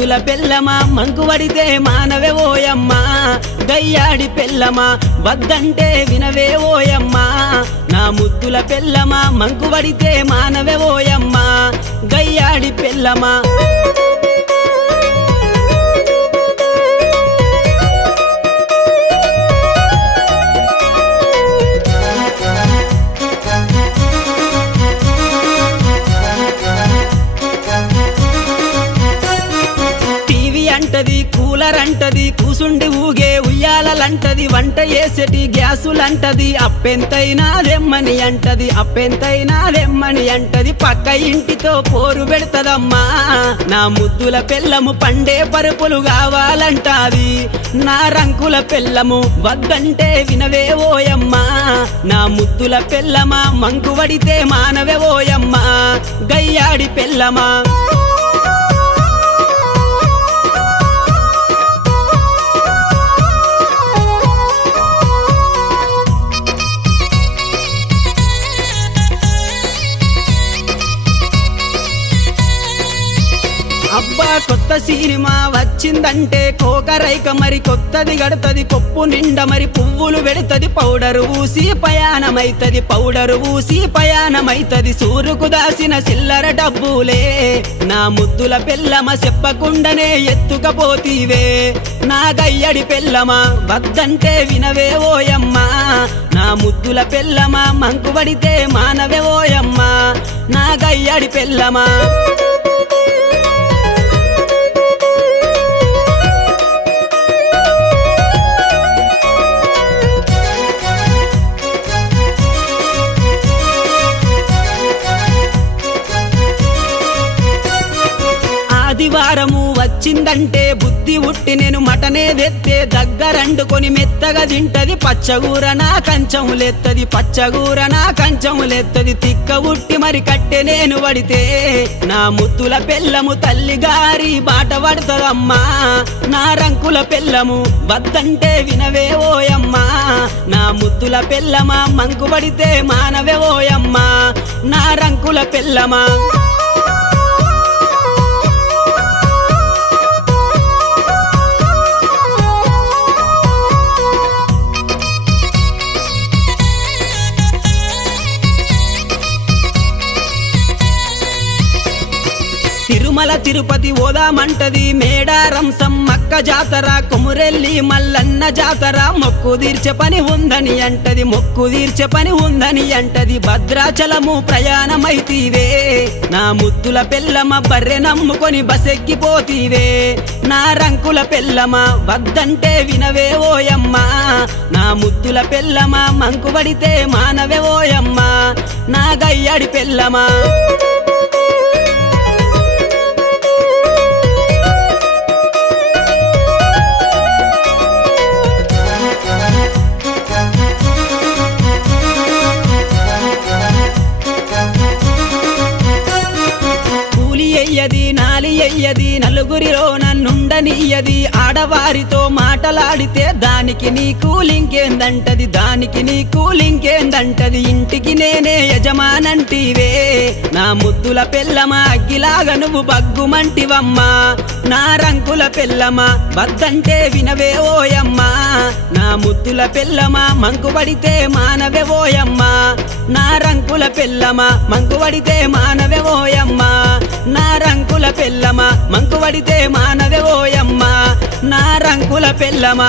ముద్దుల పెళ్ళమా? మంకువడితే మానవే ఓయమ్మా. గయ్యాడి పెళ్ళమా? వద్దంటే వినవే ఓయమ్మా. నా ముద్దుల పెళ్ళమా? మంకువడితే మానవే ఓయమ్మా. గయ్యాడి పెళ్ళమా? అంటది కూలర్ అంటది కూసుండి ఊగే ఉయ్యాలంటది వంట చేసేటి గ్యాసులంటది. అప్పెంతైనా రెమ్మని అంటది అప్పెంతైనా రెమ్మని అంటది. పక్క ఇంటితో పోరు పెడతదమ్మా నా ముద్దుల పెళ్ళము పండే పరుపులు కావాలంటాది. నా రంకుల పెళ్ళము వద్దంటే వినవే ఓయమ్మా నా ముద్దుల పెళ్ళమా మంకువడితే మానవే ఓయమ్మా గయ్యాడి పెళ్ళమా. కొత్త సినిమా వచ్చిందంటే కోకరైక మరి కొత్తది గడతది కొప్పు నిండ మరి పువ్వులు పెడతది పౌడరు ఊసి పయాణమైతది పౌడరు ఊసి పయాణమైతది సూరుకు దాసిన చిల్లర డబ్బులే. నా ముద్దుల పెళ్ళమ చెప్పకుండానే ఎత్తుకపోతీవే. నా గయ్యడి పెళ్ళమా వద్దంటే వినవే ఓయమ్మా. నా ముద్దుల పెళ్ళమా మంకుబడితే మానవే ఓయమ్మా. నా గయ్యడి పెళ్ళమా వచ్చిందంటే బుద్ధి ఉట్టి నేను మటనే తెత్తే దగ్గరండుకొని మెత్తగా తింటది. పచ్చగూర నా కంచములెత్తది పచ్చగూర నా కంచములెత్తది తిక్క ఉట్టి మరి కట్టె నేను పడితే నా ముత్తుల పెళ్ళము తల్లి గారి బాట పడుతుందమ్మా. నా రంకుల పెళ్ళము వద్దంటే వినవే ఓయమ్మా. నా ముద్దుల పెళ్ళమా మంకు పడితే మానవే ఓయమ్మా. నా రంకుల పెళ్ళమా తిరుమల తిరుపతి ఓదామంటది. మేడారం సమ్మక్క జాతర కొమురెల్లి మల్లన్న జాతర. మొక్కు తీర్చే పని ఉందని అంటది మొక్కు తీర్చే పని ఉందని అంటది. భద్రాచలము ప్రయాణమైతీవే. నా ముద్దుల పెళ్ళమ బర్రె నమ్ముకొని బసెక్కిపోతీవే. నా రంకుల పెళ్ళమ వద్దంటే వినవే ఓయమ్మా. నా ముద్దుల పెళ్ళమ మంకుబడితే మానవే ఓయమ్మా. నా గయ్యడి పెళ్ళమా. అయ్యది నలుగురిలో నన్నుండనియ్యది ఆడవారితో మాటలాడితే దానికి నీ కూలింకేందంటది? దానికి నీ కూలింకేందంటది? ఇంటికి నేనే యజమానంటివే. నా ముద్దుల పెళ్ళమా? అగ్గిలాగా నువ్వు బగ్గుమంటివమ్మా. నా రంకుల పెళ్ళమా? బద్దంటే వినవే ఓయమ్మా. నా ముద్దుల పెళ్ళమా? మంకుబడితే మానవే ఓయమ్మా. నా రంకుల పెళ్ళమా? మంకుబడితే మానవే ఓయమ్మా. నా రంకుల పెళ్ళమా? మంకుబడితే మానదే ఓయమ్మా. నా రంకుల పెళ్ళమా?